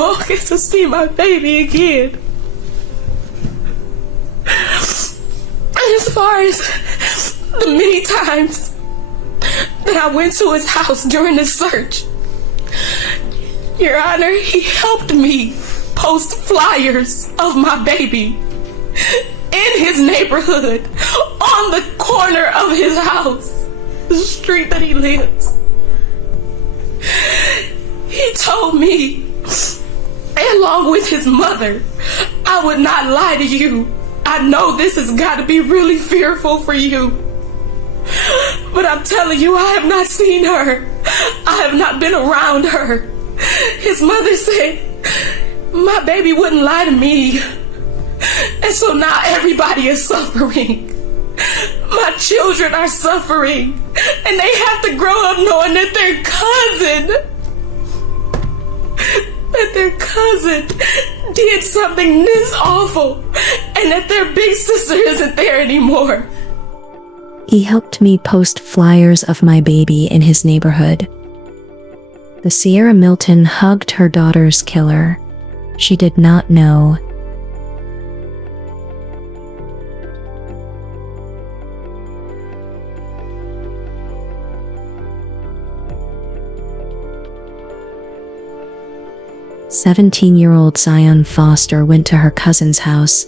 won't get to see my baby again. As far as the many times that I went to his house during the search, Your Honor, he helped me post flyers of my baby in his neighborhood, on the corner of his house, the street that he lives. He told me, along with his mother, I would not lie to you. I know this has got to be really fearful for you, but I'm telling you, I have not seen her. I have not been around her. His mother said, my baby wouldn't lie to me. And so now everybody is suffering. My children are suffering. And they have to grow up knowing that their cousin did something this awful, and that their big sister isn't there anymore. He helped me post flyers of my baby in his neighborhood. The Sierra Milton hugged her daughter's killer. She did not know. "17-year-old Zion Foster went to her cousin's house.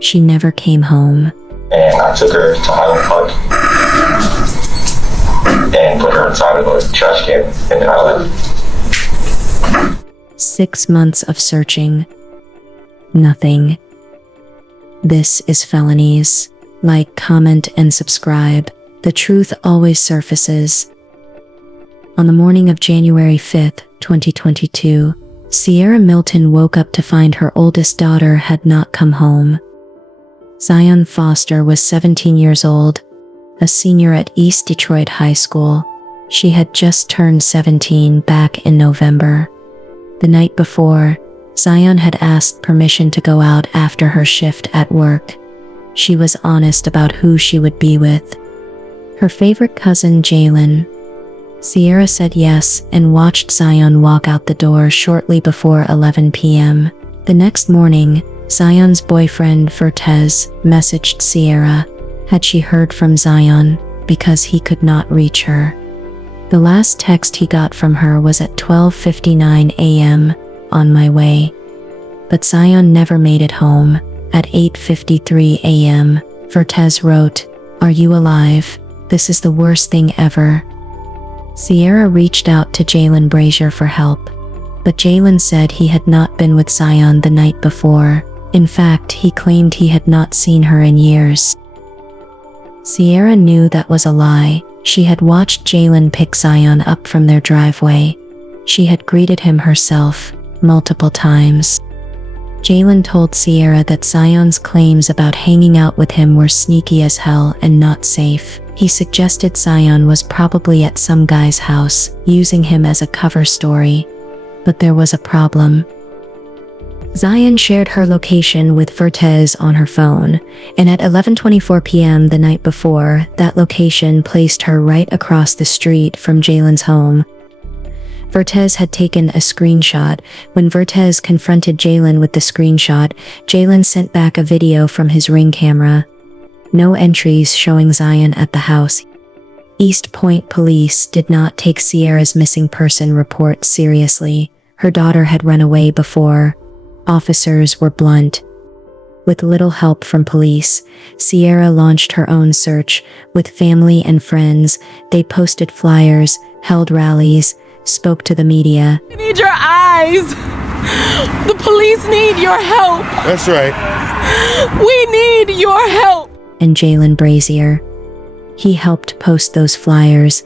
She never came home. And I took her to Highland Park and put her inside of a trash can, and then I left. 6 months of searching. Nothing. This is Felonies. Like, comment, and subscribe. The truth always surfaces. On the morning of January 5th, 2022, Sierra Milton woke up to find her oldest daughter had not come home. Zion Foster was 17 years old, a senior at East Detroit High School. She had just turned 17 back in November. The night before, Zion had asked permission to go out after her shift at work. She was honest about who she would be with. Her favorite cousin, Jaylin. Sierra said yes and watched Zion walk out the door shortly before 11 p.m. The next morning, Zion's boyfriend, Vertez, messaged Sierra. Had she heard from Zion, because he could not reach her. The last text he got from her was at 12:59 a.m., on my way. But Zion never made it home. At 8:53 a.m., Vertez wrote, "Are you alive? This is the worst thing ever." Sierra reached out to Jaylin Brazier for help, but Jaylin said he had not been with Zion the night before. In fact, he claimed he had not seen her in years. Sierra knew that was a lie. She had watched Jaylin pick Zion up from their driveway. She had greeted him herself, multiple times. Jaylin told Sierra that Zion's claims about hanging out with him were sneaky as hell and not safe. He suggested Zion was probably at some guy's house, using him as a cover story. But there was a problem. Zion shared her location with Vertez on her phone, and at 11:24 p.m. the night before, that location placed her right across the street from Jaylin's home. Vertez had taken a screenshot. When Vertez confronted Jaylin with the screenshot, Jaylin sent back a video from his Ring camera. No entries showing Zion at the house. East Point police did not take Sierra's missing person report seriously. Her daughter had run away before. Officers were blunt. With little help from police, Sierra launched her own search. With family and friends, they posted flyers, held rallies, spoke to the media. We need your eyes. The police need your help. That's right. We need your help. And Jaylin Brazier. He helped post those flyers.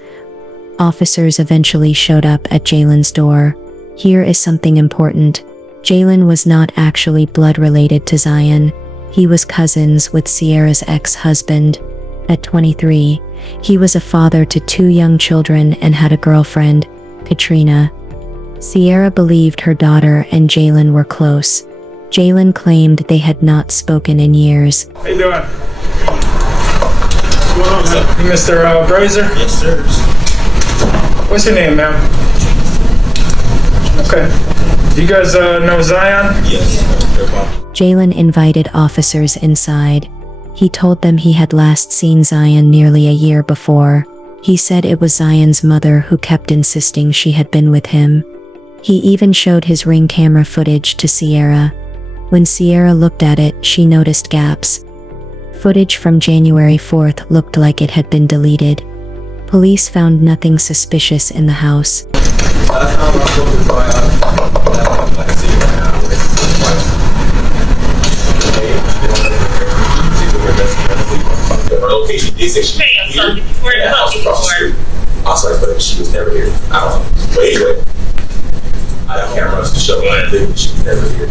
Officers eventually showed up at Jaylin's door. Here is something important. Jaylin was not actually blood related to Zion. He was cousins with Sierra's ex-husband. At 23, he was a father to 2 young children and had a girlfriend, Katrina. Sierra believed her daughter and Jaylin were close. Jaylin claimed they had not spoken in years. How you doing? What's going on, man? You Mr. Brazier? Yes, sir. What's your name, ma'am? Okay. You guys know Zion? Yes. Jaylin invited officers inside. He told them he had last seen Zion nearly a year before. He said it was Zion's mother who kept insisting she had been with him. He even showed his ring camera footage to Sierra. When Sierra looked at it, she noticed gaps. Footage from January 4th looked like it had been deleted. Police found nothing suspicious in the house. But she was never here. I don't know. But anyway, I have cameras to show that she was never here.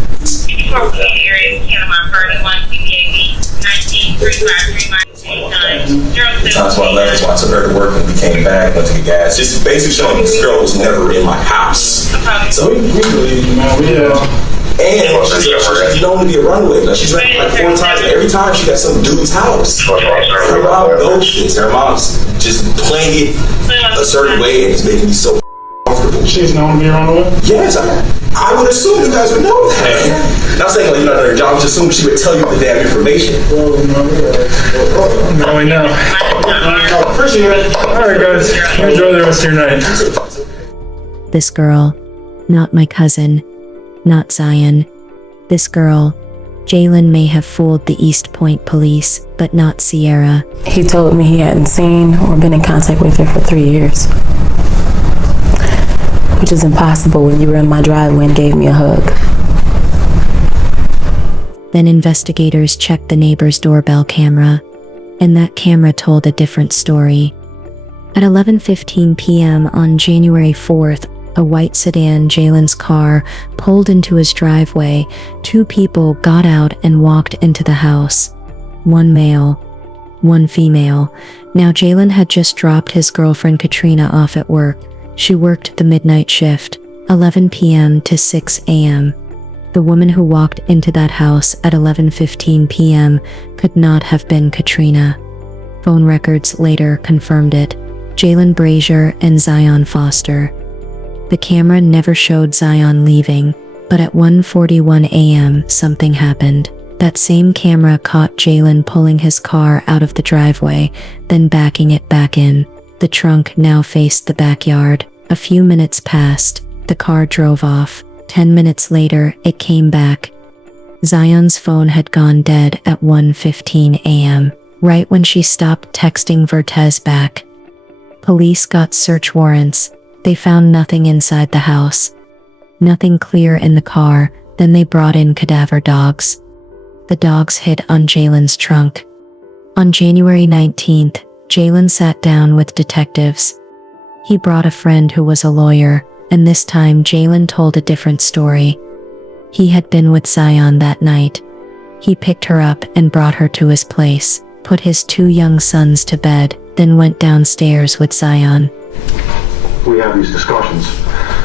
Times when I left is when I took her to work and we came back, went to get gas. Just basically showing this girl was never in my house. So We believe you, man. and she's known to be a runaway. Now, she's ran like 4 times, and every time she got some dude's house. Her mom knows this. Her mom's just playing it a certain way and it's making me so comfortable. She's known to be a runaway? Yes, I would assume you guys would know that. Not saying like you're not doing your job, just assume she would tell you the damn information. No, we know. Appreciate it. Alright guys, enjoy the rest of your night. This girl, not my cousin, not Zion. This girl, Jaylin may have fooled the East Point police, but not Sierra. He told me he hadn't seen or been in contact with her for 3 years. Which is impossible when you were in my driveway and gave me a hug. Then investigators checked the neighbor's doorbell camera, and that camera told a different story. At 11:15 p.m. on January 4th, a white sedan, Jaylin's car, pulled into his driveway. 2 people got out and walked into the house. 1 male, 1 female. Now Jaylin had just dropped his girlfriend Katrina off at work. She worked the midnight shift, 11 p.m. to 6 a.m. The woman who walked into that house at 11:15 p.m. could not have been Katrina. Phone records later confirmed it. Jaylin Brazier and Zion Foster. The camera never showed Zion leaving, but at 1:41 a.m. something happened. That same camera caught Jaylin pulling his car out of the driveway, then backing it back in. The trunk now faced the backyard. A few minutes passed. The car drove off. 10 minutes later, it came back. Zion's phone had gone dead at 1:15 a.m., right when she stopped texting Vertez back. Police got search warrants. They found nothing inside the house. Nothing clear in the car. Then they brought in cadaver dogs. The dogs hid on Jaylin's trunk. On January 19th, Jaylin sat down with detectives. He brought a friend who was a lawyer, and this time Jaylin told a different story. He had been with Zion that night. He picked her up and brought her to his place, put his 2 young sons to bed, then went downstairs with Zion. We have these discussions.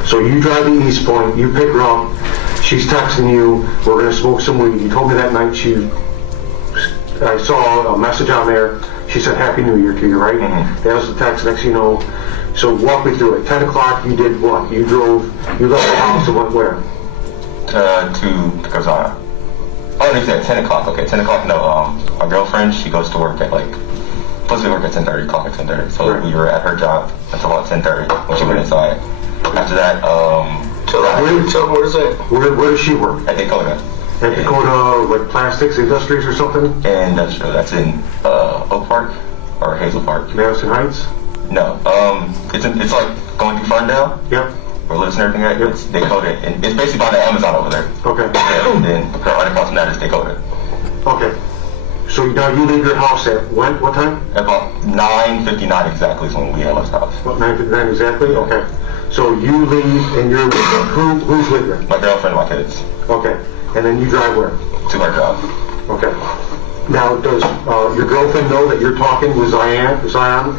So you drive to East Point, you pick her up, she's texting you, we're gonna smoke some weed. You told me that night I saw a message on there, she said Happy New Year to you, right? Mm-hmm. That was the text, next thing you know. So walk me through it. 10 o'clock, you did what? You left the house and went where? To Kazana. Oh, no, you said 10 o'clock. Okay, 10 o'clock, no, my girlfriend, she goes to work at supposed to work at 10:30, clock at 10:30. So right. We were at her job until about 10:30 when she went inside. After that, where does she work? at Dakota. At Dakota, like plastics industries or something? And that's in Oak Park or Hazel Park. Madison Heights? No, it's like going through Ferndale. Yep. Where Liz and everything at. It's Dakota, and it's basically by the Amazon over there. Okay. Yeah, and then right across from that is Dakota. Okay. So now you leave your house at what time? About 9:59 exactly is when we had left the house. What, 9:59 exactly? Okay. So you leave and you're with, who's with you? My girlfriend and my kids. Okay. And then you drive where? To her job. Okay. Now, does your girlfriend know that you're talking with Zion and Zion?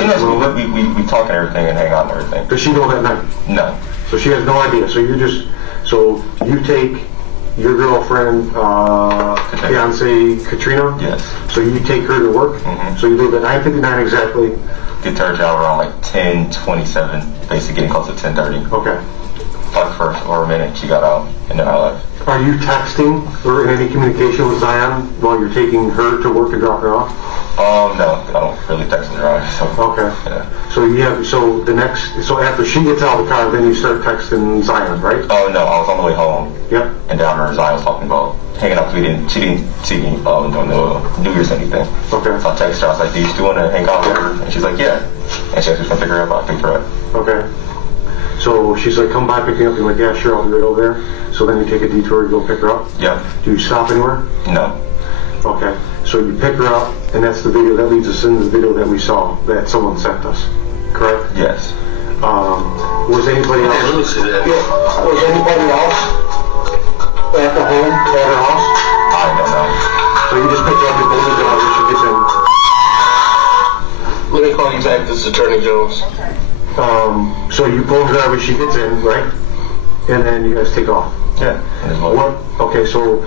She knows we talk and everything and hang out and everything. Does she know that night? No. So she has no idea. So you take your girlfriend, fiance Katrina? Yes. So you take her to work? Mm-hmm. So you leave at 9:59 exactly? Get to her job around 10:27, basically getting close to 10:30. Okay. talked for a minute. She got out, and then I left. Are you texting or in any communication with Zion while you're taking her to work and dropping her off? No, I don't really text and drive. So. Okay. Yeah. So after she gets out of the car, then you start texting Zion, right? Oh no, I was on the way home. Yep. And down there, Zion was talking about hanging out. She didn't see me during the New Year's anything. Okay. So I texted her. I was like, "Do you still want to hang out with her?" And she's like, "Yeah." And she asked me to pick her up. I picked her up. Okay. So she's like, "Come by, pick me up." You're like, "Yeah, sure, I'll be right over there." So then you take a detour to go pick her up? Yeah. Do you stop anywhere? No. Okay. So you pick her up, and that's the video that leads us into the video that we saw that someone sent us. Correct? Yes. Was anybody else? Yeah. Was anybody else at the home, at her house? I don't know. So you just picked her up, you pulled the dog, and she gets in. Let me call you back. This is Attorney Jones. So you pull the driver, she gets in, right? And then you guys take off. Yeah. What? Okay, so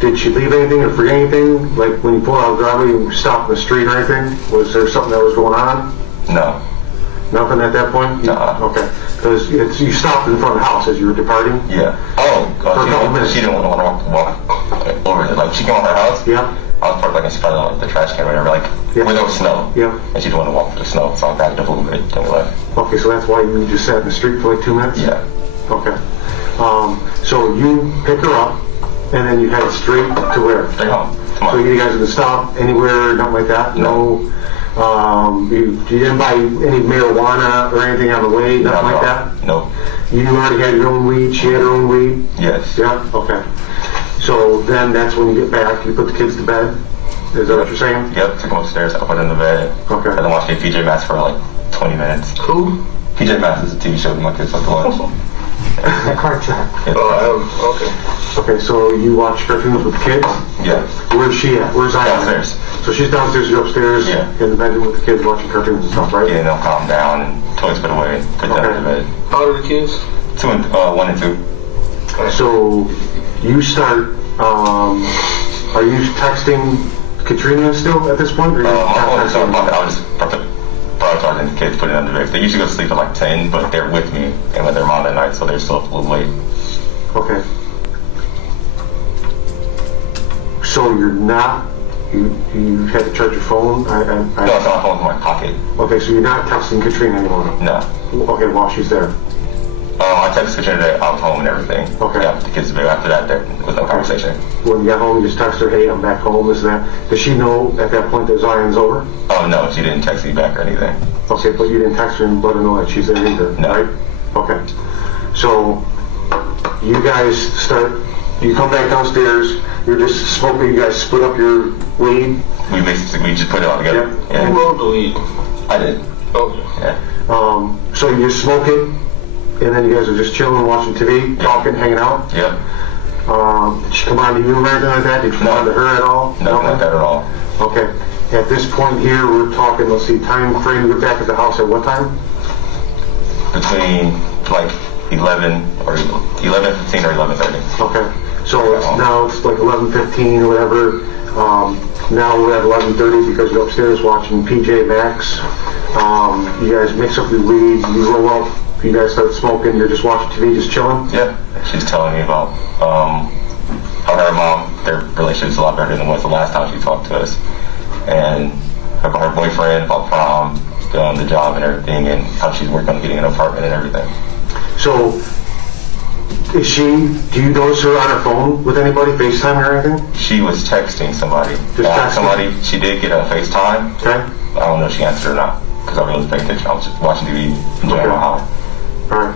did she leave anything or forget anything? Like when you pulled out of the driveway, you stopped in the street or anything? Was there something that was going on? No. Nothing at that point? No. Okay. Because you stopped in front of the house as you were departing? Yeah. Oh, For a couple minutes. she didn't want to walk over it. Like she came out her house. Yeah. I was parked like in front of the trash can or whatever, like Yeah. where there was snow. Yeah. And she didn't want to walk through the snow, so I backed up a little bit and we left. Okay, so that's why you just sat in the street for like 2 minutes? Yeah. Okay. So you pick her up, and then you head straight to where? Stay home. Come So on. you guys didn't stop anywhere, nothing like that? No. You didn't buy any marijuana or anything on the way, nothing like that? No. You already had your own weed, she had her own weed? Yes. Yeah, okay. So then that's when you get back, you put the kids to bed? Is that what you're saying? Yep, took them upstairs, I put them in the bed. Okay. And then watched PJ Masks for like 20 minutes. Who? PJ Masks is a TV show that my kids like to watch. Okay. Okay, so you watch cartoons with the kids? Yeah. Where's she at? Where's Zion? Downstairs. So she's downstairs, you're upstairs, Yeah. in the bedroom with the kids watching cartoons and stuff, right? Getting them calm down and toys put away, put them in the bed. How old are the kids? 1 and 2. So you start, are you texting Katrina still at this point? Or My not phone is on texting? pocket. I was just prioritizing the kids, putting them in the bed. They usually go to sleep at like 10, but they're with me and with their mom at night, so they're still up a little late. Okay. So you're not, you had to charge your phone? No, it's on my phone in my pocket. Okay, so you're not texting Katrina anymore? No. Okay, while she's there. I texted Katrina that I was home and everything. Okay. Yeah, the kids to bed. After that, there was no conversation. When you got home, you just text her, "Hey, I'm back home," this and that. Does she know at that point that Zion's over? Oh, no, she didn't text me back or anything. Okay, but you didn't text her and let her know that she's there either, No. right? Okay. So you guys you come back downstairs, you're just smoking, you guys split up your weed. We just put it all together. Yep. Yeah. Who rolled the weed? I did. Okay. Yeah. So you just smoke it, and then you guys are just chilling, watching TV, talking, hanging out. Yep. Did she come on to you or anything like that? Did you come on to her at all? Nothing like that at all. Okay. At this point here, we're talking, let's see, time frame, you're back at the house at what time? Between like 11 or 11:15 or 11:30. Okay. So now it's like 11:15 or whatever. Now we're at 11:30 because you're upstairs watching PJ Masks. You guys mix up your weed, you roll up, you guys start smoking, you're just watching TV, just chilling? Yeah. She's telling me about how her mom, their relationship's a lot better than it was the last time she talked to us. And about her boyfriend, about prom, the job and everything, and how she's working on getting an apartment and everything. So, do you notice her on her phone with anybody, FaceTime or anything? She was texting somebody. Just texting? Somebody, she did get a FaceTime. Okay. I don't know if she answered or not, because I really was paying attention. I was just watching TV, enjoying my holiday. Alright.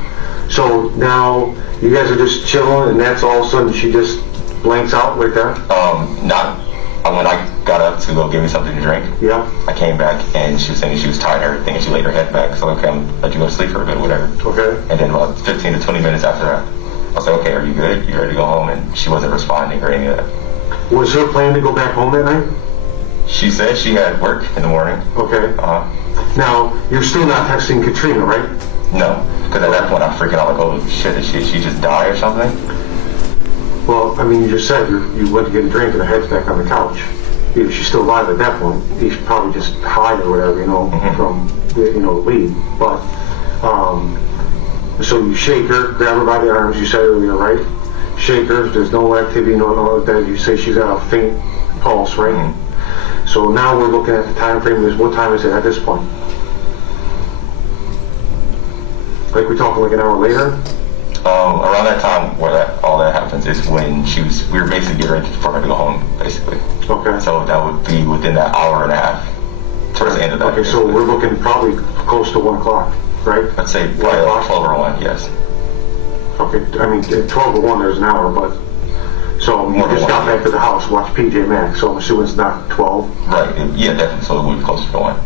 So now you guys are just chilling and that's all of a sudden she just blanks out right there? When I got up to go give me something to drink, Yeah. I came back and she was saying she was tired and everything, and she laid her head back. So okay, I'm let you go to sleep for a bit, whatever. Okay. And then about 15 to 20 minutes after that, I was like, okay, are you good? You ready to go home? And she wasn't responding or any of that. Was her plan to go back home that night? She said she had work in the morning. Okay. Now, you're still not texting Katrina, right? No, because at that point I'm freaking out like, oh shit, did she just die or something? Well, I mean, you just said you went to get a drink and her head's back on the couch. If she's still alive at that point, she's probably just high or whatever, from, the weed. But So you shake her, grab her by the arms, you said earlier, right? Shake her, there's no activity, no that. You say she's got a faint pulse, right? Mm-hmm. So now we're looking at the time frame. What time is it at this point? Like we're talking like an hour later? Around that time where all that happens is when we were basically getting ready for her to go home, basically. Okay. So that would be within that hour and a half, towards the end of that. Okay, so we're looking probably close to 1 o'clock, right? I'd say probably like 12 or 1, yes. Okay, I mean, 12 or 1, there's an hour, but... So you just got back to the house, watch PJ Masks, so I'm assuming it's not 12? Right, yeah, definitely, so it would be closer to 1.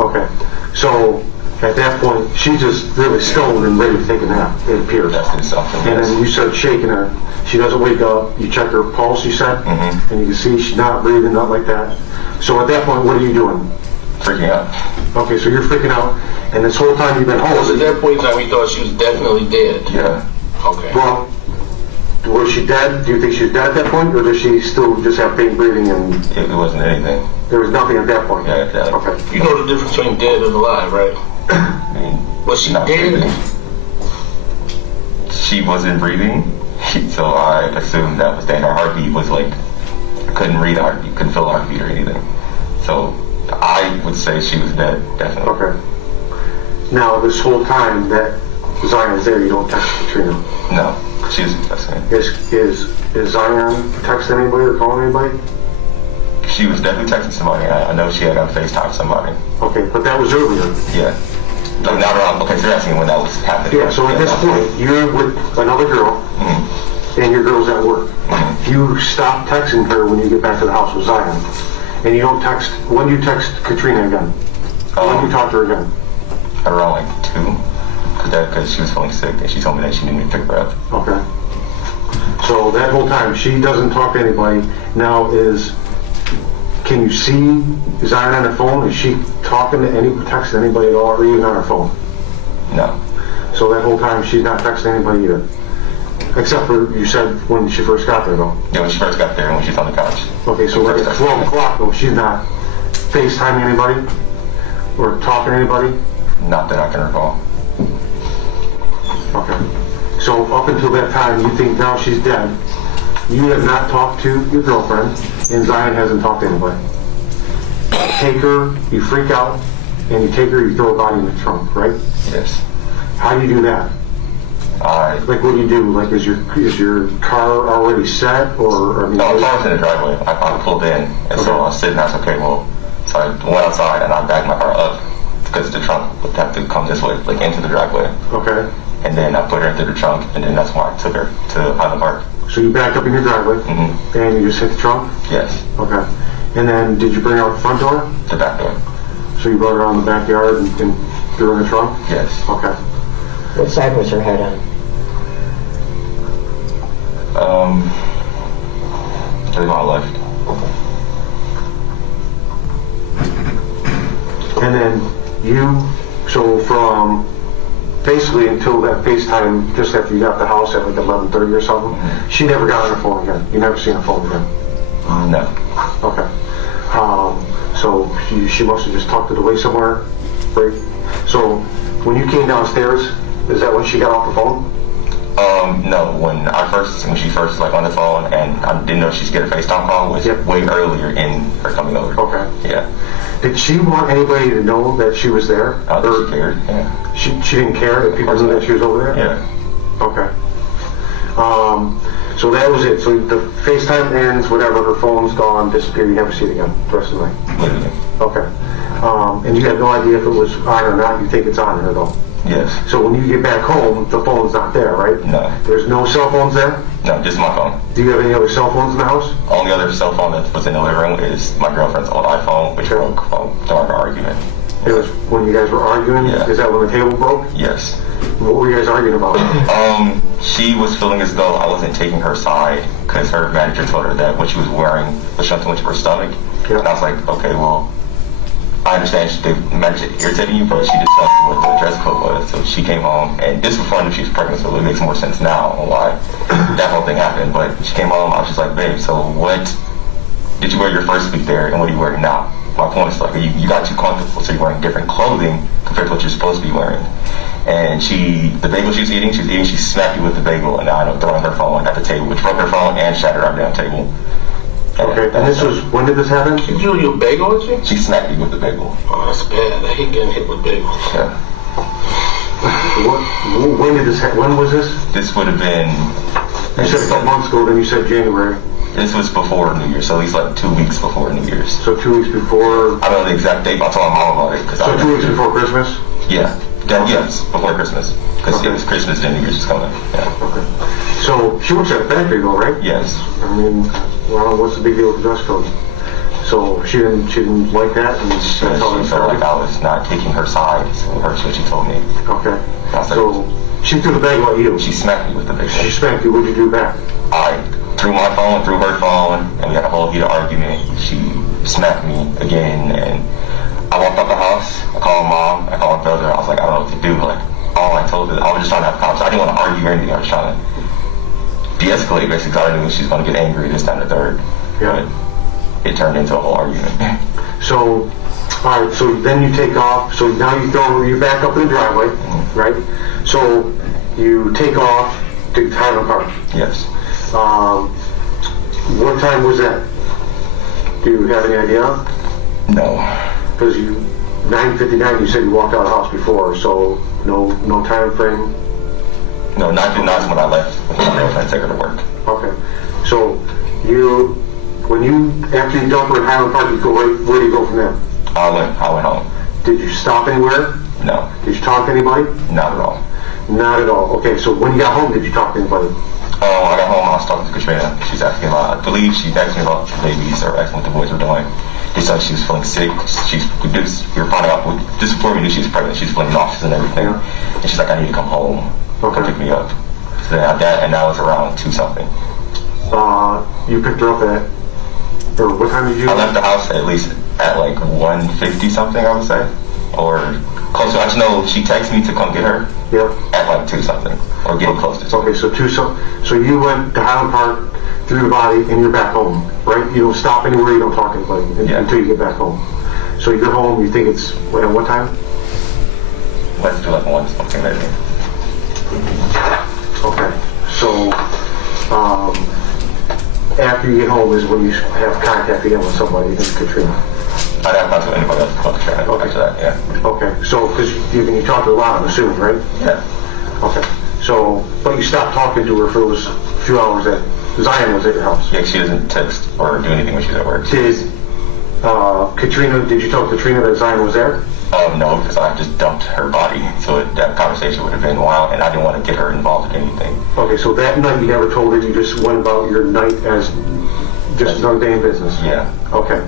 Okay, so at that point, she's just really stoned and ready to take a nap, it appears. That's something, And then you start shaking her. She doesn't wake up. You check her pulse, you said? Mm-hmm. And you can see she's not breathing, not like that. So at that point, what are you doing? Freaking out. Okay, so you're freaking out, and this whole time you've been home. At that point in time, we thought she was definitely dead. Yeah. Okay. Well, was she dead? Do you think she's dead at that point, or does she still just have faint breathing and It wasn't anything. there was nothing at that point? Yeah, yeah. Okay. You know the difference between dead and alive, right? I mean, Was she not dead? breathing. She wasn't breathing, so I assumed that was dead. Her heartbeat was like, I couldn't read the heartbeat, couldn't feel the heartbeat or anything. So I would say she was dead, definitely. Okay. Now, this whole time that Zion's there, you don't text Katrina. No, she was texting me. Is Zion texting anybody or calling anybody? She was definitely texting somebody. I know she had on FaceTime somebody. Okay, but that was earlier. Yeah. Like not around, okay, so you're asking when that was happening. Yeah, so at this point, you're with another girl, and your girl's at work. You stop texting her when you get back to the house with Zion. And you don't text, when do you text Katrina again? When do you talk to her again? Around like 2, because she was feeling sick, and she told me that she needed me to pick her up. Okay. So that whole time, she doesn't talk to anybody. Now can you see Zion on her phone? Is she talking to texting anybody at all, or even on her phone? No. So that whole time, she's not texting anybody either? Except for, you said, when she first got there, though. Yeah, when she first got there, when she was on the couch. Okay, so like at 12 o'clock, though, she's not FaceTiming anybody? Or talking to anybody? Not that I can recall. Okay. So up until that time, you think now she's dead. You have not talked to your girlfriend, and Zion hasn't talked to anybody. Take her, you freak out, and you take her, you throw her body in the trunk, right? Yes. How do you do that? Like, what do you do? Like, is your car already set, or? I mean, No, the car was in the driveway. I pulled in, and so I was sitting there. I said, okay, well, so I went outside and I backed my car up because the trunk would have to come this way, like into the driveway. Okay. And then I put her into the trunk, and then that's why I took her to Highland Park. So you backed up in your driveway, and you just hit the trunk? Yes. Okay. And then did you bring her out the front door? The back door. So you brought her around the backyard and threw her in the trunk? Yes. Okay. What side was her head on? I think my left. And then so from basically until that FaceTime, just after you got the house at like 11:30 or something, she never got on her phone again. You never seen her phone again? No. Okay. So she must have just tucked it away somewhere, right? So when you came downstairs, is that when she got off the phone? No. When she first like on the phone, and I didn't know she'd get a FaceTime call, was way earlier in her coming over. Okay. Yeah. Did she want anybody to know that she was there? I think she cared. Yeah. She didn't care that people knew that she was over there? Yeah. Okay. So that was it. So the FaceTime ends, whatever, her phone's gone, disappeared, you never see it again the rest of the night? Literally. Okay. And you have no idea if it was on or not, you think it's on her though? Yes. So when you get back home, the phone's not there, right? No. There's no cell phones there? No, just my phone. Do you have any other cell phones in the house? Only other cell phone that was in the living room is my girlfriend's old iPhone, which broke during our argument. It was when you guys were arguing? Yeah. Is that when the table broke? Yes. What were you guys arguing about? She was feeling as though I wasn't taking her side because her manager told her that what she was wearing was showing too much of her stomach. Yeah. And I was like, okay, well, I understand the manager irritating you, but she just told me what the dress code was. So she came home, and this was fun if she was pregnant, so it makes more sense now on why that whole thing happened. But she came home, I was just like, babe, so what did you wear your first week there, and what are you wearing now? My point is like, you got too comfortable, so you're wearing different clothing compared to what you're supposed to be wearing. And the bagel she smacked me with the bagel, and I ended up throwing her phone at the table, which broke her phone and shattered our damn table. Okay, and this was, when did this happen? Did you do a bagel with you? She smacked me with the bagel. Oh, that's bad. I hate getting hit with bagels. Yeah. When was this? This would have been... You said a couple months ago, then you said January. This was before New Year's, so at least like 2 weeks before New Year's. So 2 weeks before... I don't know the exact date, but I told my mom about it. So 2 weeks before Christmas? Yeah. Yes, before Christmas. Because it was Christmas, then New Year's is coming. Yeah. Okay. So she works at a factory though, right? Yes. I mean, well, what's the big deal with the dress code? So she didn't like that, and She felt like I was not taking her side, so that's what she told me. Okay. I was like, So she threw the bagel at you. she smacked me with the bagel. She spanked you. What did you do back? I threw my phone, threw her phone, and we had a whole heated argument. She smacked me again, and I walked out the house. I called mom. I called my brother. I was like, I don't know what to do. Like, all I told her, I was just trying to have a conversation. I didn't want to argue or anything. I was trying to de-escalate, basically, because I knew she was going to get angry this time, the third. Yeah. But it turned into a whole argument. So, all right. So then you take off. So now you're back up in the driveway, right? So you take off to Highland Park. Yes. What time was that? Do you have any idea? No. Because 9:59, you said you walked out of the house before, so no time frame. No, 9:59 when I left with my girlfriend to take her to work. Okay. So after you dump her at Highland Park, you go where do you go from there? I went home. Did you stop anywhere? No. Did you talk to anybody? Not at all. Not at all. Okay. So when you got home, did you talk to anybody? I got home, I was talking to Katrina. She's asking about, I believe she asked me about the babies or asking what the boys were doing. They said she was feeling sick. We were finding out, just before we knew she was pregnant, she was feeling nauseous and everything. And she's like, I need to come home. Come pick me up. So then that was around 2 something. You picked her up or what time did you? I left the house at least at like 1:50 something, I would say. Or close to, I just know she texted me to come get her. Yep. At like 2 something. Or getting close to 2. Okay, so you went to Highland Park, threw the body, and you're back home, right? You don't stop anywhere, you don't talk to anybody until you get back home. So you get home, you think it's, at what time? Let's do like 1 something maybe. Okay, so after you get home is when you have contact again with somebody, it's Katrina. I didn't talk to anybody else but Katrina after that, yeah. Okay, so because you talked to a lot, I'm assuming, right? Yeah. Okay, so, but you stopped talking to her for those few hours that Zion was at your house? Yeah, she doesn't text or do anything when she's at work. Did you tell Katrina that Zion was there? No, because I just dumped her body, so that conversation would have been wild, and I didn't want to get her involved in anything. Okay, so that night you never told her, you just went about your night as just another day in business? Yeah. Okay.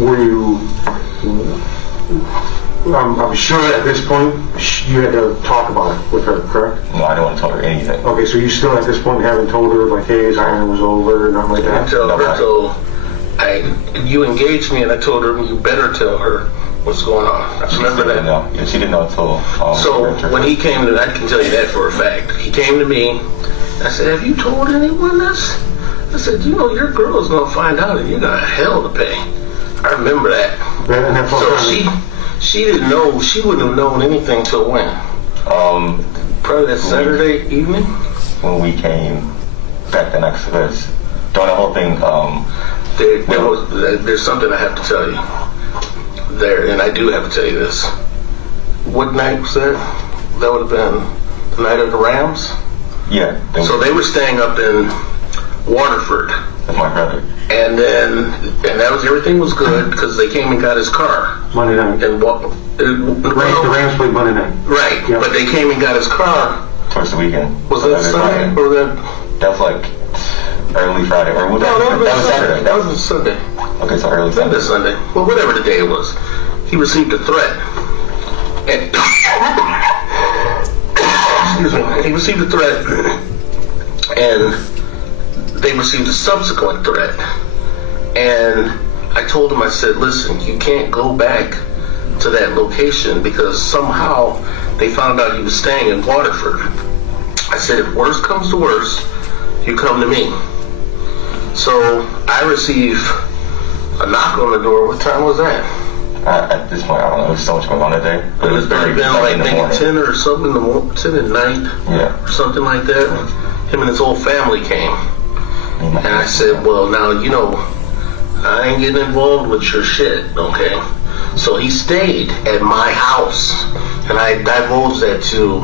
Were you, I'm sure at this point you had to talk about it with her, correct? No, I don't want to tell her anything. Okay, so you still at this point haven't told her, like, hey, Zion was over, nothing like that? You engaged me and I told her, you better tell her what's going on. I remember that. No, yeah, she didn't know until... So when he came to, I can tell you that for a fact. He came to me, I said, have you told anyone this? I said, your girl's going to find out and you're going to hell to pay. I remember that. So she didn't know, she wouldn't have known anything till when? Probably that Saturday evening? When we came back the next, because during the whole thing, there's something I have to tell you there, and I do have to tell you this. What night was that? That would have been the night of the Rams? Yeah. So they were staying up in Waterford. With my brother. And that was, everything was good because they came and got his car. Monday night. And the Rams played Monday night. Right, yeah. But they came and got his car. Towards the weekend. Was that Sunday? Or that was like early Friday. Or that was Saturday. That was Sunday. Okay, so early Sunday. Sunday. Well, whatever the day it was. He received a threat. And excuse me. He received a threat. And they received a subsequent threat. And I told him, I said, listen, you can't go back to that location because somehow they found out he was staying in Waterford. I said, if worse comes to worse, you come to me. So I receive a knock on the door. What time was that? At this point, I don't know. There's so much going on that day. But It was been like maybe 10 or something in the morning, 10 at night, Yeah. or something like that. Him and his whole family came. And I said, well, now, you know, I ain't getting involved with your shit, okay? So he stayed at my house. And I divulged that to,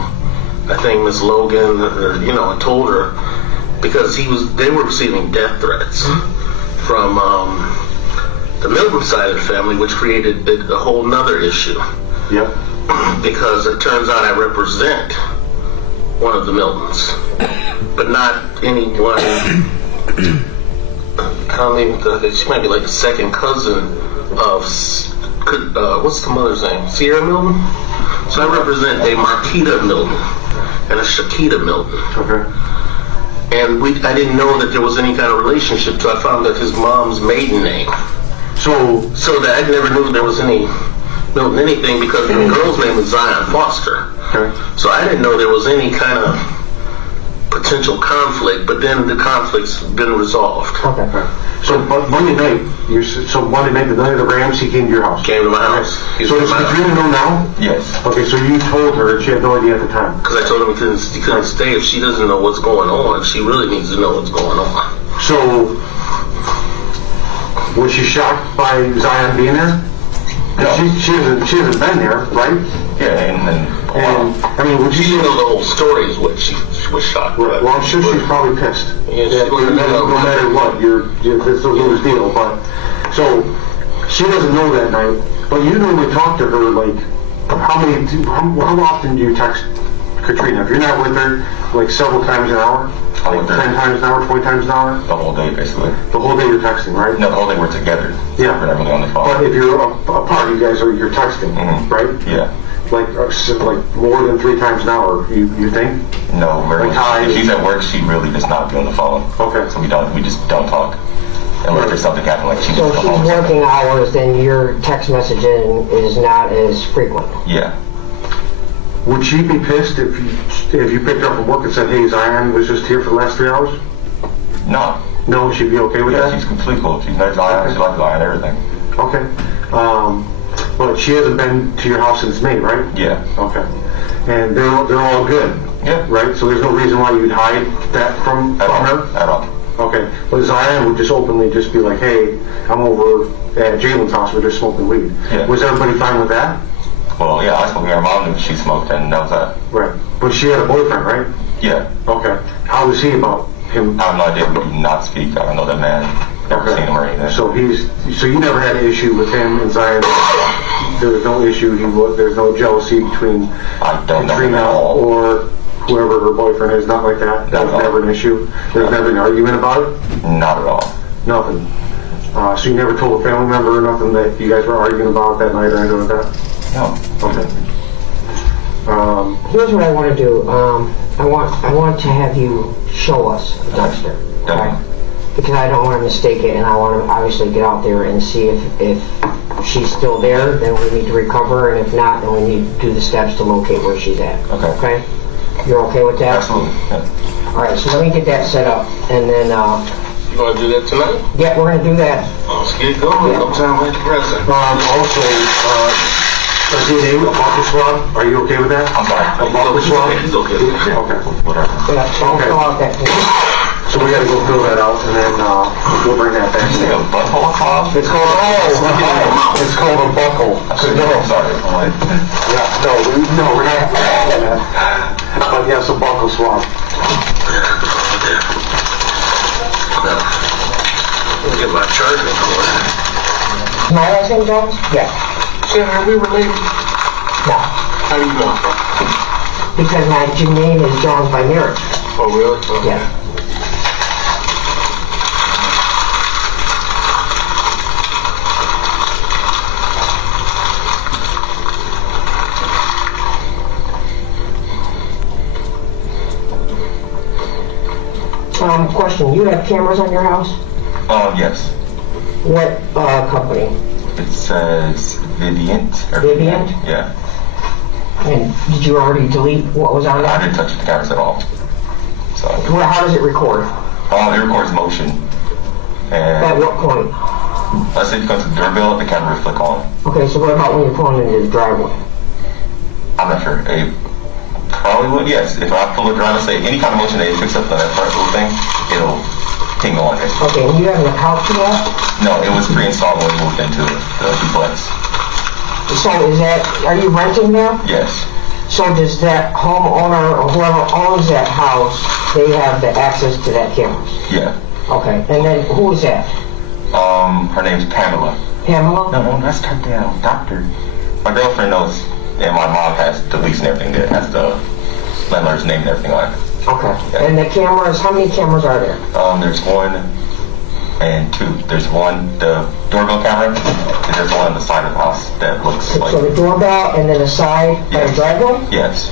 I think, Miss Logan, you know, and told her, because they were receiving death threats from the Milton side of the family, which created a whole nother issue. Yep. Because it turns out I represent one of the Miltons, but not anyone. I don't even think she might be like a second cousin of what's the mother's name? Sierra Milton. So I represent a Marquita Milton and a Shakita Milton. Okay. And I didn't know that there was any kind of relationship till I found out his mom's maiden name. So that I never knew there was any Milton anything, because the girl's name is Zion Foster. Okay. So I didn't know there was any kind of potential conflict, but then the conflict's been resolved. Okay. So Monday night, Monday night, the night of the Rams, he came to your house. Came to my house. So is Katrina know now? Yes. Okay, so you told her and she had no idea at the time. Because I told him he couldn't stay if she doesn't know what's going on. She really needs to know what's going on. So was she shocked by Zion being there? No. She hasn't been there, right? Yeah, And I mean, would She you didn't know the whole story is what she was shocked by. Well, I'm sure she's probably pissed. Yeah, she no matter what, it's a lose deal. But so she doesn't know that night. But you normally talk to her like how often do you text Katrina? If you're not with her, like several times an hour, like 10 times an hour, 20 times an hour. The whole day, basically. The whole day you're texting, right? No, the whole day we're together. Yeah. We're not really on the phone. But if you're apart, you're texting, right? Yeah. Like more than 3 times an hour, you think? No, Like hi. if she's at work, she really does not be on the phone. Okay. So we just don't talk. Unless there's something happening, like she So just if go home. she's working hours, then your text messaging is not as frequent. Yeah. Would she be pissed if you picked her up from work and said, hey, Zion was just here for the last 3 hours? No. No, she'd be okay with Yeah, that? she's completely cool. She's nice Zion. She likes Zion, everything. Okay. But she hasn't been to your house since May, right? Yeah. Okay. And they're all good? Yeah. Right? So there's no reason why you'd hide that from her? At all. Okay. But Zion would just openly just be like, hey, I'm over at Jaylin's house, we're just smoking weed. Yeah. Was everybody fine with that? Well, yeah, I spoke to her mom and she smoked, and that was that. Right. But she had a boyfriend, right? Yeah. Okay. How was he about him? I have no idea. We do not speak. I don't know that man. Never seen him or anything. So you never had an issue with him and Zion? There was no issue. There's no jealousy between I don't know him Katrina at all. or whoever her boyfriend is. Not like that. That was never an issue. There's never an argument about it. Not at all. Nothing. So you never told a family member or nothing that you guys were arguing about that night or anything like that? No. Okay. Here's what I want to do. I want to have you show us the dumpster. Definitely. Because I don't want to mistake it, and I want to obviously get out there and see if she's still there, then we need to recover her, and if not, then we need to do the steps to locate where she's at. Okay. Okay? You're okay with that? Absolutely. Yeah. All right, so let me get that set up, and then, You want to do that tonight? yeah, we're going to do that. Let's get it going. No time like the present. Also, a DNA, a bucket swab. Are you okay with that? I'm sorry. A bucket swab? He's okay. Okay. Whatever. Yeah, so I'll fill out that form. So we gotta go fill that out and then we'll bring that back. Did you say a butthole swab? It's called a buckle. No, I'm sorry. Yeah, no, we're not doing that. But yes, a buckle swab. Let me get my charging cord. My last name, Jones? Yeah. Shannon, are we related? No. How do you know? Because my name is Jones by marriage. Oh, really? Okay. Yeah. Question, you have cameras on your house? Yes. What company? It says Viviant. Viviant? Yeah. And did you already delete what was on I there? didn't touch the cameras at all. So. Well, how does it record? It records motion. At And what point? Let's say you come to the doorbell, the camera will flick on. Okay, so what about when you're pulling into the driveway? I'm not sure. It probably would, yes. If I pull it around and say any kind of motion that it picks up on that front little thing, it'll ping on it. Okay, and you having a couch yet? No, it was pre-installed when we moved into the duplex. So is that, are you renting there? Yes. So does that homeowner or whoever owns that house, they have the access to that camera? Yeah. Okay, and then who is that? Her name's Pamela. Pamela? No, that's goddamn doctor. My girlfriend knows, and my mom has the lease and everything that has the landlord's name and everything on it. Okay. Yeah. And the cameras, how many cameras are there? There's 1 and 2. There's one, the doorbell camera, and there's one on the side of the house that looks like... So the doorbell and then the side by the driveway? Yes.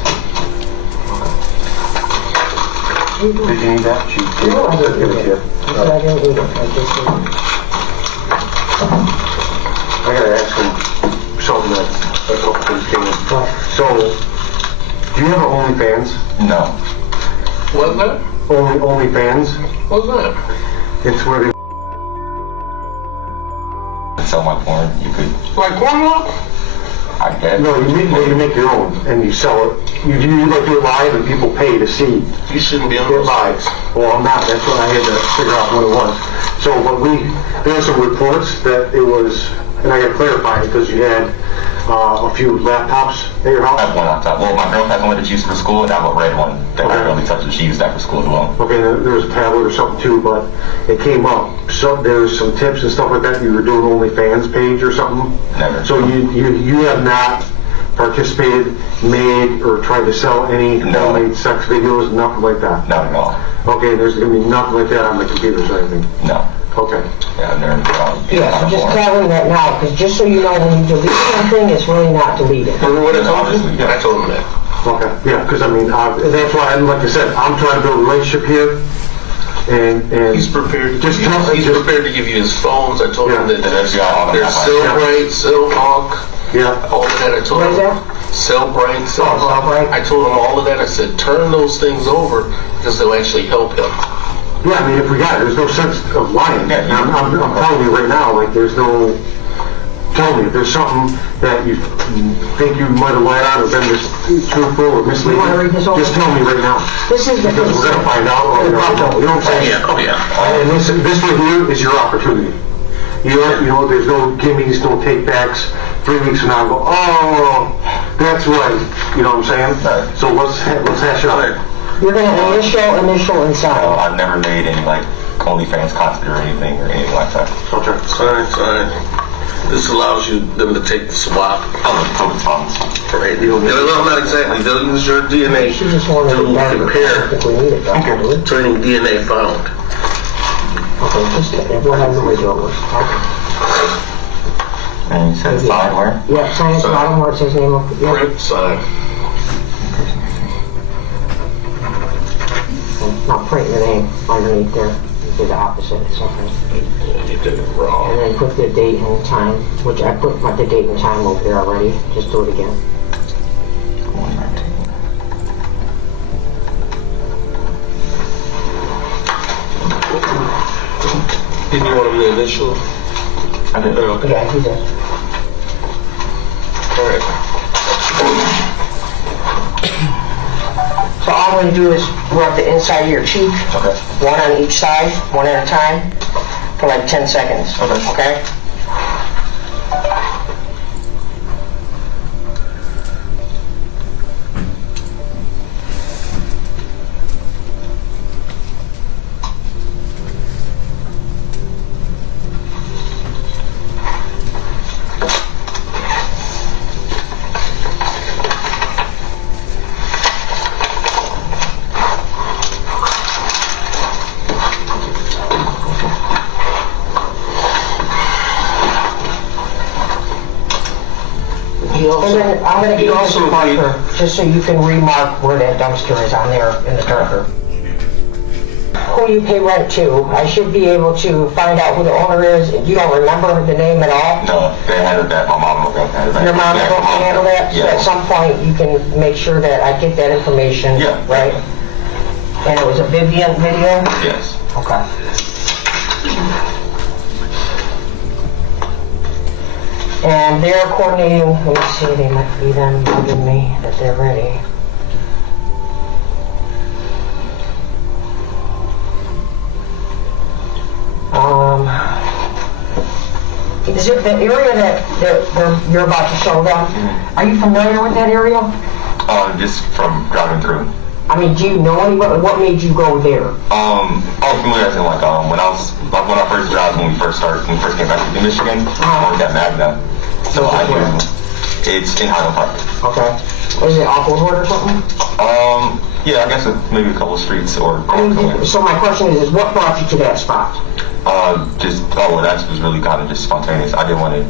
Did you need that? No, I didn't need it. I didn't need it. I just didn't. I gotta ask him something that a couple things came in. So, do you have an OnlyFans? No. What's that? OnlyFans? What's that? It's where they Sell my porn, you could... Like Cornwall? I guess. No, you make your own and you sell it. You like do it live and people pay to see You shouldn't be on it those live. sites. Well, I'm not. That's what I had to figure out what it was. So, but there were some reports that it was, and I got to clarify it because you had a few laptops at your I house. have one laptop. Well, my girl has one that she used for school, and I have a red one that I Okay. barely touched, and she used that for school as well. Okay, there was a tablet or something too, but it came up. So there's some tips and stuff like that. You were doing OnlyFans page or something. Never. So you have not participated, made, or tried to sell any No. homemade sex videos, nothing like that. Not at all. Okay, there's gonna be nothing like that on the computers or anything. No. Okay. Yeah, I've never Yeah, I'm just telling that now, because just so you know, when you delete something, it's really not deleted. Remember what I told you? Yeah. I told him that. Okay, yeah, because I mean, that's why, like I said, I'm trying to build a relationship here, and He's prepared. Just He's prepared to give you his phones. I told him Yeah. that There's all there's Cellbrite, Cellhawk, yeah, all of that. I told What is him. that? Cellbrite, Cellhawk. Cellbrite. I told him all of that. I said, turn those things over because they'll actually help him. yeah. I mean, if we got it, there's no sense of lying. Yeah, I'm telling you right now, like, there's no. Tell me if there's something that you think you might have lied on or been truthful or misleading. You wanna read this over? Just tell me right now, This is the because we're gonna find out. Or, you know what I'm saying? Oh yeah. And this right here is your opportunity. You know, there's no gimmies, no take-backs. 3 weeks from now, go, oh, that's right. You know what I'm saying? Right. So let's hash it out. You're going to initial inside. I've never made any, like, OnlyFans content or anything like that. Okay. Fine. This allows them to take the swab. Public funds. Right. No, not exactly. They'll use your DNA She just wanted to to I don't compare think we need it, though, do we? to any DNA found. Okay, just go ahead and read over. Okay. And you said sign where? Yeah, sign at the bottom where it says name of, yeah. Print, sign. Now print your name underneath there. You did the opposite, it's okay. You did it wrong. And then put the date and the time, which I put the date and time over there already. Just do it again. 119. Didn't you want them to initial? I did. Okay. Yeah, he did. All right. So all I'm going to do is rub the inside of your cheek, Okay. one on each side, one at a time, for like 10 seconds. Okay. Okay? And then I'm going to give you some marker, just so you can remark where that dumpster is on there in the darker. Who you pay rent to, I should be able to find out who the owner is. You don't remember the name at all? No, they handled that. My mom will handle that. Your mom will handle that? So at Yeah. some point, you can make sure that I get that information, Yeah. right? And it was a Vivian video? Yes. Okay. And they're coordinating, let me see, they might be them bugging me that they're ready. Is it the area that you're about to show them? Are you familiar with that area? Just from driving through. I mean, do you know anybody? What made you go there? I was familiar with it, like, when I first drive, when we first came back to Michigan, I worked at Magna. So I knew it's in Highland Park. Okay. Is it off Woodward or something? Yeah, I guess maybe a couple streets or. So my question is what brought you to that spot? That was really kind of just spontaneous. I didn't want to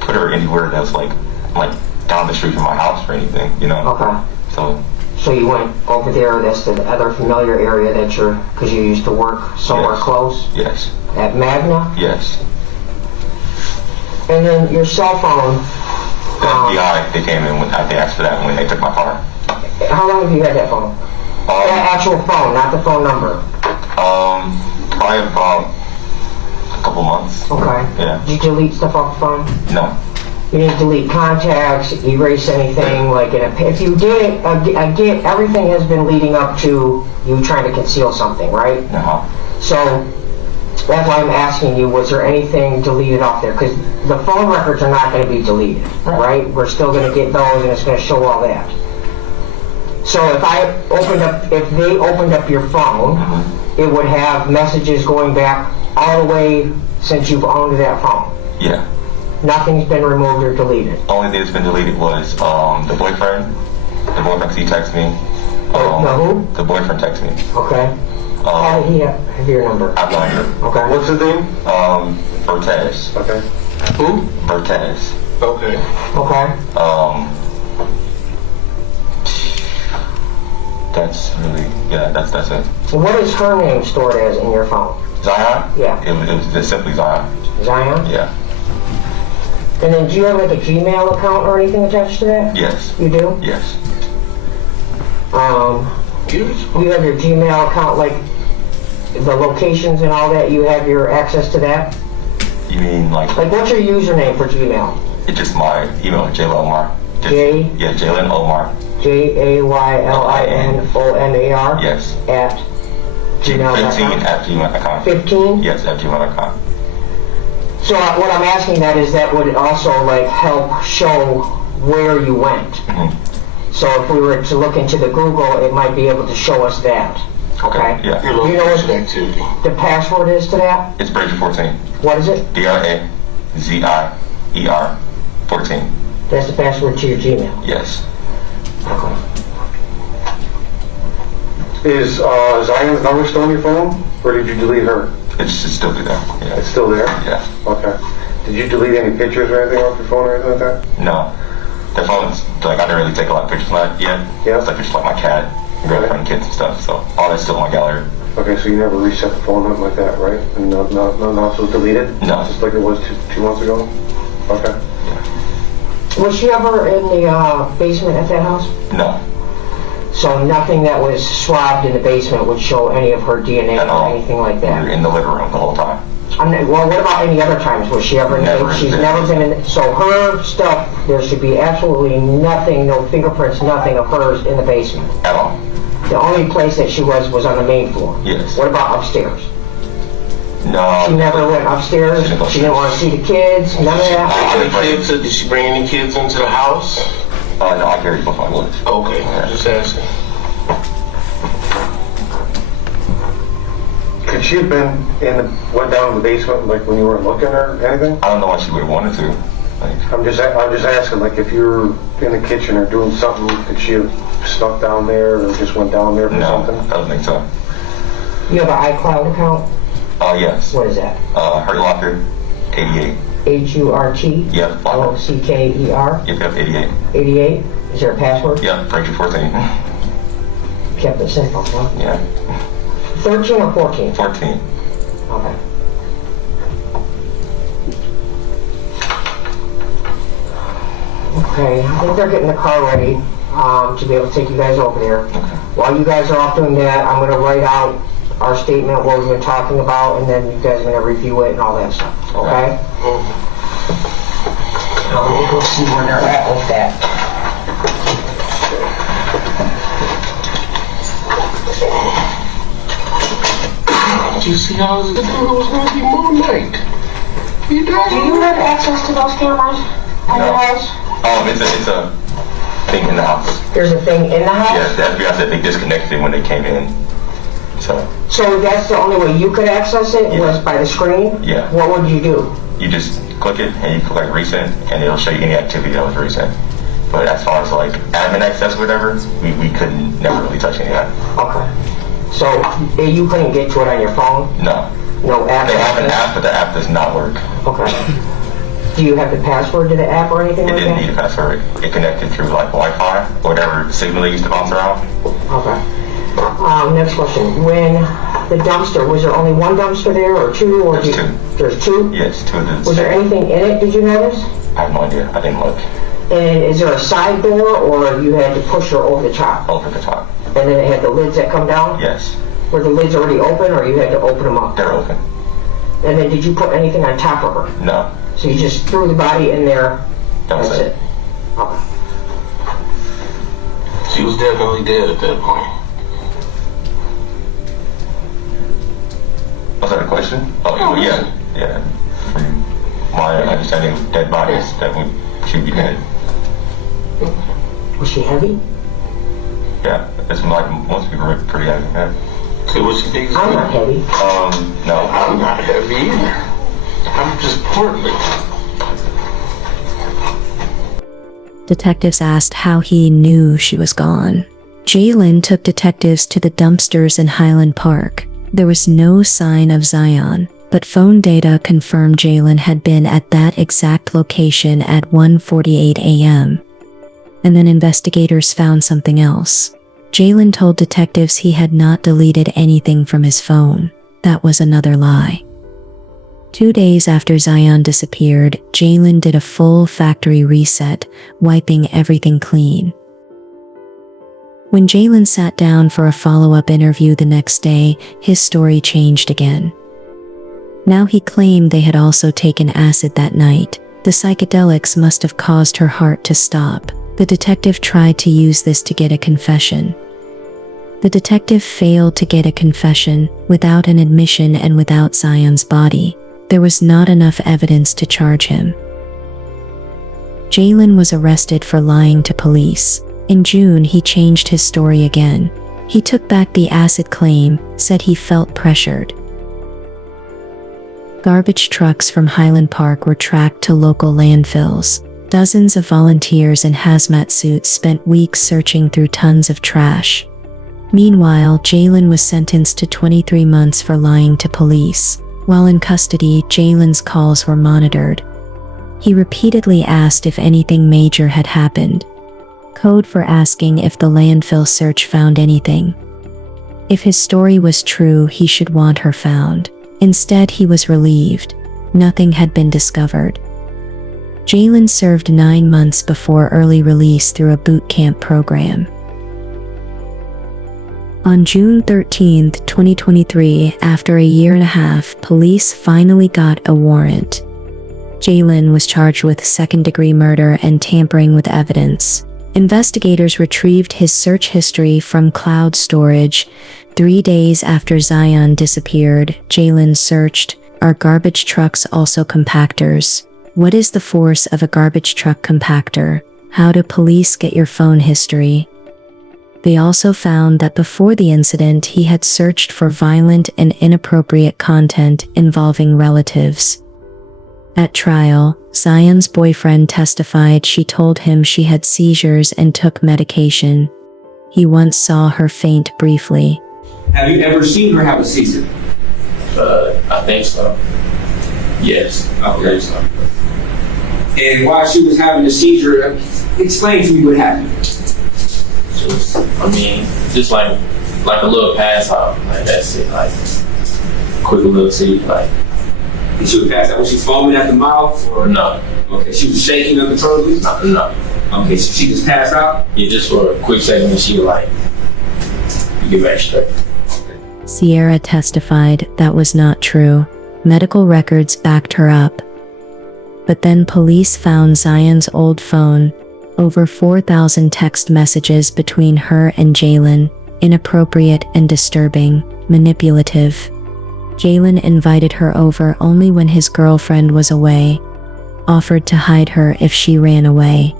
put her anywhere that was like down the street from my house or anything, you know? Okay. So you went over there, that's the other familiar area that because you used to work somewhere close? Yes. At Magna? Yes. And then your cell phone? The FBI, they came in, they asked for that when they took my car. How long have you had that phone? That actual phone, not the phone number? Probably about a couple months. Okay. Yeah. Did you delete stuff off the phone? No. You didn't delete contacts, erase anything, if you did it, I get everything has been leading up to you trying to conceal something, right? No. So that's why I'm asking you, was there anything deleted off there? Because the phone records are not going to be deleted, right? We're still going to get those and it's going to show all that. So if they opened up your phone, it would have messages going back all the way since you've owned that phone. Yeah. Nothing's been removed or deleted. Only thing that's been deleted was the boyfriend. The boyfriend, he texted me. Who? The boyfriend texted me. Okay. How did he have your number? I have no idea. Okay. What's his name? Bertez. Okay. Who? Bertez. Okay. Okay. That's really, that's it. What is her name stored as in your phone? Zion? Yeah. It was just simply Zion. Zion? Yeah. And then do you have a Gmail account or anything attached to that? Yes. You do? Yes. You have your Gmail account, the locations and all that, you have your access to that? You mean what's your username for Gmail? It's just my email, Jaylin Omar. Yeah, Jaylin Omar. JAYLINOMAR? Yes. At gmail.com? 15 at gmail.com. 15? Yes, at gmail.com. So what I'm asking that would also help show where you went. So if we were to look into the Google, it might be able to show us that. Okay? Yeah. Do you know what the password is to that? It's Brazier 14. What is it? Brazier 14. That's the password to your Gmail? Yes. Okay. Is Zion's number still on your phone, or did you delete her? It's still there. Yeah. It's still there? Yeah. Okay. Did you delete any pictures or anything off your phone or anything like that? No. The phone's, I didn't really take a lot of pictures from that yet. Yeah. It's just my cat, girlfriend, kids and stuff, so all that's still in my gallery. Okay, so you never reset the phone, nothing like that, right? And not so deleted? No. Just like it was two months ago? Okay. Was she ever in the basement at that house? No. So nothing that was swabbed in the basement would show any of her DNA or anything like that? We were in the living room the whole time. Well, what about any other times? Was she ever in Never. She's never been in. So her stuff, there should be absolutely nothing, no fingerprints, nothing of hers in the basement. At all. The only place that she was on the main floor. Yes. What about upstairs? No. She never went upstairs. She didn't want to see the kids. None of that. Did she bring any kids into the house? No, I carried both my boys. Okay, just asking. Could she have went down to the basement when you weren't looking or anything? I don't know why she would have wanted to. I'm just asking, if you were in the kitchen or doing something, could she have snuck down there or just went down there for something? No, I don't think so. You have an iCloud account? Yes. What is that? Hurt Locker 88. HURT? Yep. LOCKER? Yep, 88. 88? Is there a password? Yep, Brazier 14. Kept it simple, huh? Yeah. 13 or 14? 14. Okay. Okay, I think they're getting the car ready to be able to take you guys over there. Okay. While you guys are off doing that, I'm going to write out our statement, what we've been talking about, and then you guys are going to review it and all that stuff, okay? We'll go see where they're at with that. Do you see how it was going to be moonlight? Do you have access to those cameras in your house? It's a thing in the house. There's a thing in the house? Yeah, the FBI said they disconnected it when they came in. So that's the only way you could access it, was by the screen? Yeah. What would you do? You just click it and you click like recent and it'll show you any activity that was recent. But as far as like admin access or whatever, we couldn't never really touch any of that. Okay. So you couldn't get to it on your phone? No. No app? They have an app, but the app does not work. Okay. Do you have the password to the app or anything like that? It didn't need a password. It connected through like Wi-Fi or whatever signal they used to bounce around. Okay. Next question. When the dumpster, was there only one dumpster there or two? Or There's two. There's two? Yes, two of them. Was there anything in it, did you notice? I have no idea. I didn't look. And is there a side door or you had to push her over the top? Over the top. And then it had the lids that come down? Yes. Were the lids already open or you had to open them up? They're open. And then did you put anything on top of her? No. So you just threw the body in there? That's it. Okay. She was definitely dead at that point. Was that a question? Oh, yeah. Yeah. From my understanding of dead bodies, that she'd be dead. Was she heavy? Yeah. It's like most people are pretty heavy. Yeah. So was she big? I'm not heavy. No. I'm not heavy either. I'm just portly. Detectives asked how he knew she was gone. Jaylin took detectives to the dumpsters in Highland Park. There was no sign of Zion, but phone data confirmed Jaylin had been at that exact location at 1:48 a.m. And then investigators found something else. Jaylin told detectives he had not deleted anything from his phone. That was another lie. 2 days after Zion disappeared, Jaylin did a full factory reset, wiping everything clean. When Jaylin sat down for a follow-up interview the next day, his story changed again. Now he claimed they had also taken acid that night. The psychedelics must have caused her heart to stop. The detective tried to use this to get a confession. The detective failed to get a confession. Without an admission and without Zion's body, there was not enough evidence to charge him. Jaylin was arrested for lying to police. In June, he changed his story again. He took back the acid claim, said he felt pressured. Garbage trucks from Highland Park were tracked to local landfills. Dozens of volunteers in hazmat suits spent weeks searching through tons of trash. Meanwhile, Jaylin was sentenced to 23 months for lying to police. While in custody, Jaylin's calls were monitored. He repeatedly asked if anything major had happened. Code for asking if the landfill search found anything. If his story was true, he should want her found. Instead, he was relieved. Nothing had been discovered. Jaylin served 9 months before early release through a boot camp program. On June 13, 2023, after a year and a half, police finally got a warrant. Jaylin was charged with second-degree murder and tampering with evidence. Investigators retrieved his search history from cloud storage. 3 days after Zion disappeared, Jaylin searched, "Are garbage trucks also compactors? What is the force of a garbage truck compactor? How do police get your phone history?" They also found that before the incident, he had searched for violent and inappropriate content involving relatives. At trial, Zion's boyfriend testified she told him she had seizures and took medication. He once saw her faint briefly. Have you ever seen her have a seizure? I think so. Yes, I believe so. And while she was having a seizure, explain to me what happened. Just, just like a little pass out. Like that's it. Like quick little seizure. Like. And she was passed out. Was she foaming at the mouth? Or no. Okay, she was shaking uncontrollably? No. Okay, so she just passed out? Yeah, just for a quick second and she like, you get back straight. Sierra testified that was not true. Medical records backed her up. But then police found Zion's old phone. Over 4,000 text messages between her and Jaylin, inappropriate and disturbing, manipulative. Jaylin invited her over only when his girlfriend was away, offered to hide her if she ran away,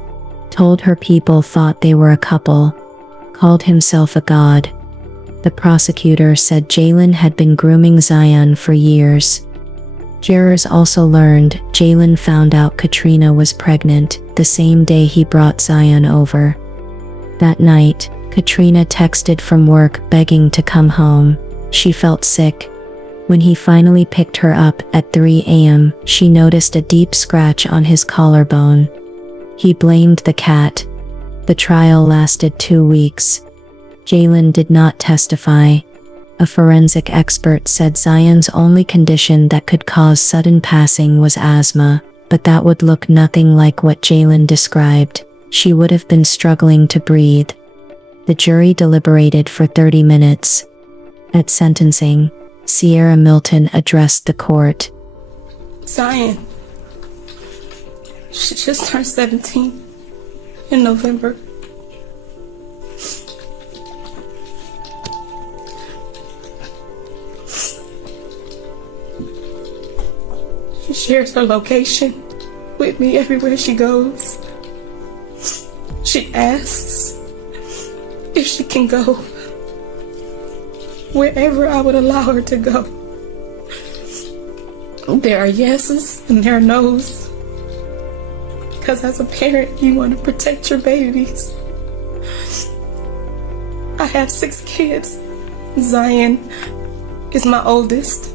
told her people thought they were a couple, called himself a god. The prosecutor said Jaylin had been grooming Zion for years. Jurors also learned Jaylin found out Katrina was pregnant the same day he brought Zion over. That night, Katrina texted from work begging to come home. She felt sick. When he finally picked her up at 3 a.m., she noticed a deep scratch on his collarbone. He blamed the cat. The trial lasted 2 weeks. Jaylin did not testify. A forensic expert said Zion's only condition that could cause sudden passing was asthma, but that would look nothing like what Jaylin described. She would have been struggling to breathe. The jury deliberated for 30 minutes. At sentencing, Sierra Milton addressed the court. Zion, she just turned 17 in November. She shares her location with me everywhere she goes. She asks if she can go wherever I would allow her to go. There are yeses and there are nos. Because as a parent, you want to protect your babies. I have 6 kids. Zion is my oldest.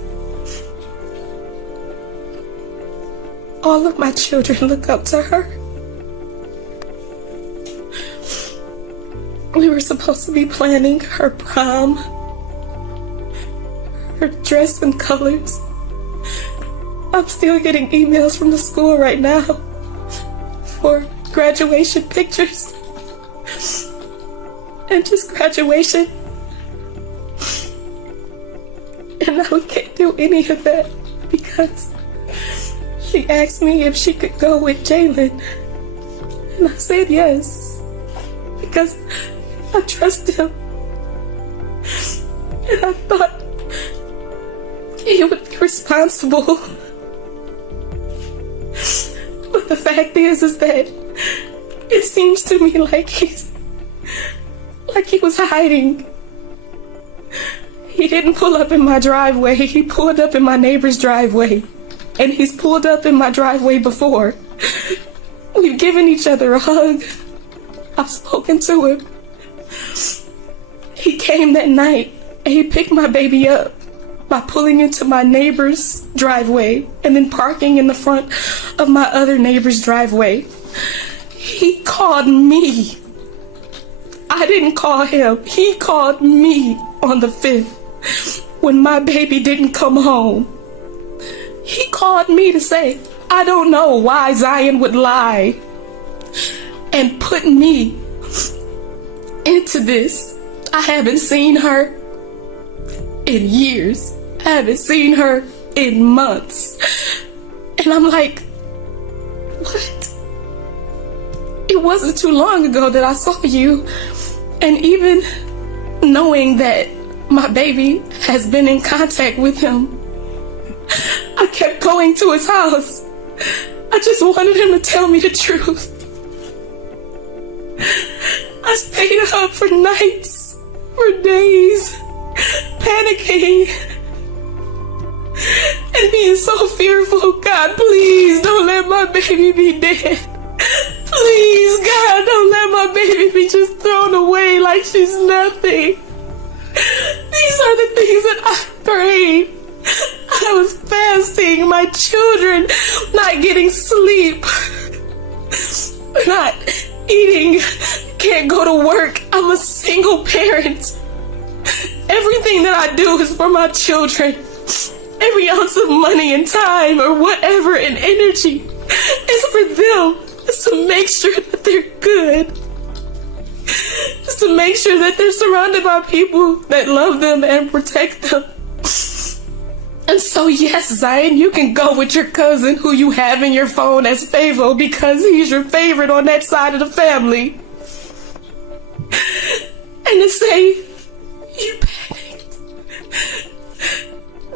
All of my children look up to her. We were supposed to be planning her prom, her dress and colors. I'm still getting emails from the school right now for graduation pictures and just graduation. And now we can't do any of that because she asked me if she could go with Jaylin. And I said yes, because I trust him. And I thought he would be responsible. But the fact is that it seems to me like he was hiding. He didn't pull up in my driveway. He pulled up in my neighbor's driveway. And he's pulled up in my driveway before. We've given each other a hug. I've spoken to him. He came that night and he picked my baby up by pulling into my neighbor's driveway and then parking in the front of my other neighbor's driveway. He called me. I didn't call him. He called me on the 5th when my baby didn't come home. He called me to say, I don't know why Zion would lie and put me into this. I haven't seen her in years. I haven't seen her in months. And I'm like, what? It wasn't too long ago that I saw you. And even knowing that my baby has been in contact with him, I kept going to his house. I just wanted him to tell me the truth. I stayed up for nights, for days, panicking and being so fearful. God, please don't let my baby be dead. Please, God, don't let my baby be just thrown away like she's nothing. These are the things that I prayed. I was fasting, my children not getting sleep, not eating, can't go to work. I'm a single parent. Everything that I do is for my children. Every ounce of money and time or whatever and energy is for them. It's to make sure that they're good. It's to make sure that they're surrounded by people that love them and protect them. And so, yes, Zion, you can go with your cousin who you have in your phone as Favo because he's your favorite on that side of the family. And to say you panicked,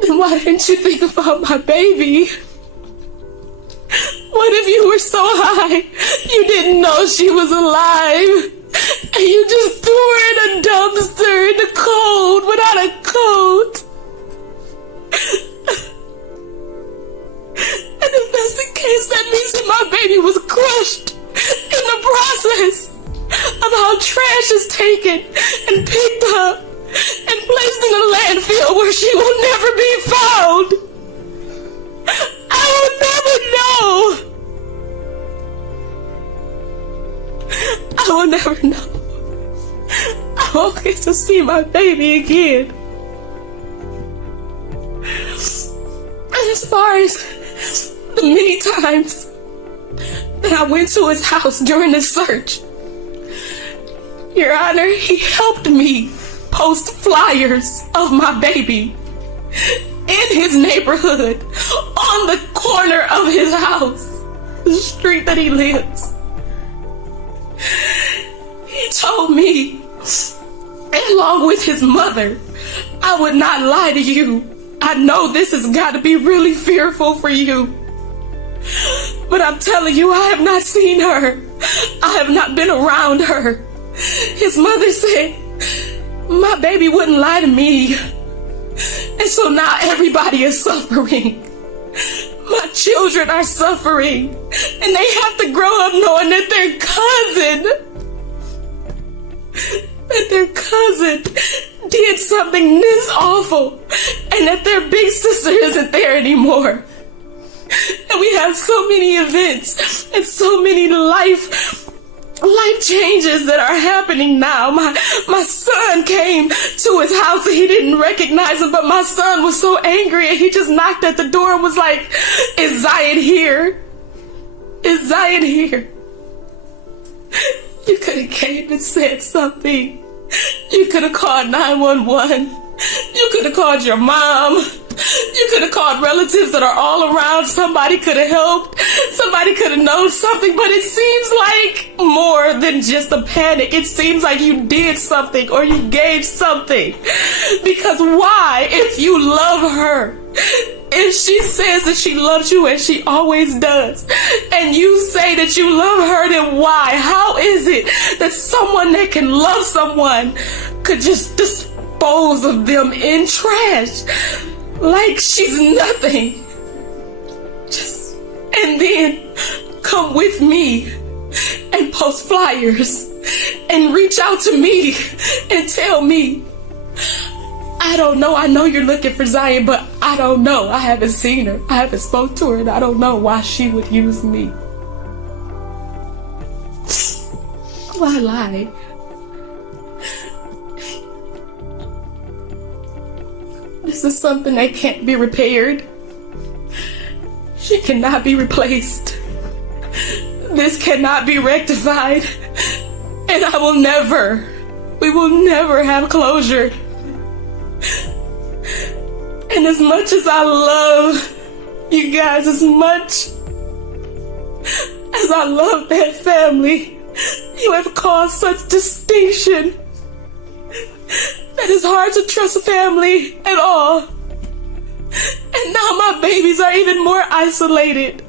then why didn't you think about my baby? What if you were so high you didn't know she was alive? And you just threw her in a dumpster in the cold without a coat? And if that's the case, that means that my baby was crushed in the process of how trash is taken and picked up and placed in a landfill where she will never be found. I will never know. I will never know. I won't get to see my baby again. And as far as the many times that I went to his house during the search, Your Honor, he helped me post flyers of my baby in his neighborhood, on the corner of his house, the street that he lives. He told me, along with his mother, I would not lie to you. I know this has got to be really fearful for you. But I'm telling you, I have not seen her. I have not been around her. His mother said, my baby wouldn't lie to me. And so now everybody is suffering. My children are suffering. And they have to grow up knowing that their cousin did something this awful, and that their big sister isn't there anymore. And we have so many events and so many life changes that are happening now. My son came to his house and he didn't recognize him, but my son was so angry and he just knocked at the door and was like, is Zion here? Is Zion here? You could have came and said something. You could have called 911. You could have called your mom. You could have called relatives that are all around. Somebody could have helped. Somebody could have known something. But it seems like more than just a panic. It seems like you did something or you gave something. Because why, if you love her, if she says that she loves you, and she always does, and you say that you love her, then why? How is it that someone that can love someone could just dispose of them in trash like she's nothing? And then come with me and post flyers and reach out to me and tell me, I don't know. I know you're looking for Zion, but I don't know. I haven't seen her. I haven't spoke to her, and I don't know why she would use me. Why lie? This is something that can't be repaired. She cannot be replaced. This cannot be rectified. And we will never have closure. And as much as I love you guys, as much as I love that family, you have caused such distinction that it's hard to trust family at all. And now my babies are even more isolated.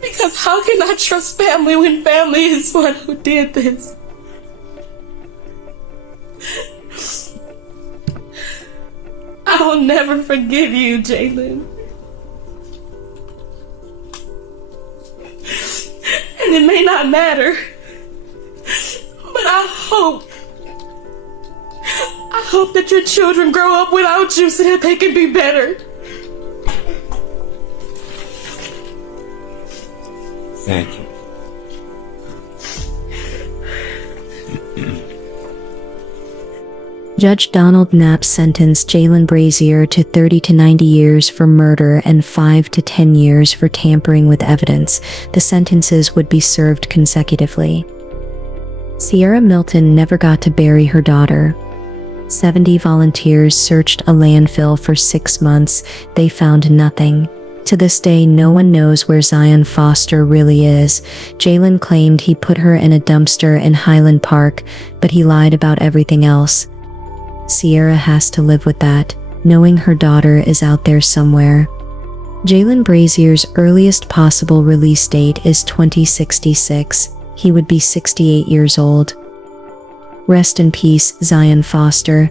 Because how can I trust family when family is one who did this? I will never forgive you, Jaylin. And it may not matter, but I hope that your children grow up without you so that they can be better. Thank you. Judge Donald Knapp sentenced Jaylin Brazier to 30 to 90 years for murder and 5 to 10 years for tampering with evidence. The sentences would be served consecutively. Sierra Milton never got to bury her daughter. 70 volunteers searched a landfill for 6 months. They found nothing. To this day, no one knows where Zion Foster really is. Jaylin claimed he put her in a dumpster in Highland Park, but he lied about everything else. Sierra has to live with that, knowing her daughter is out there somewhere. Jaylin Brazier's earliest possible release date is 2066. He would be 68 years old. Rest in peace, Zion Foster.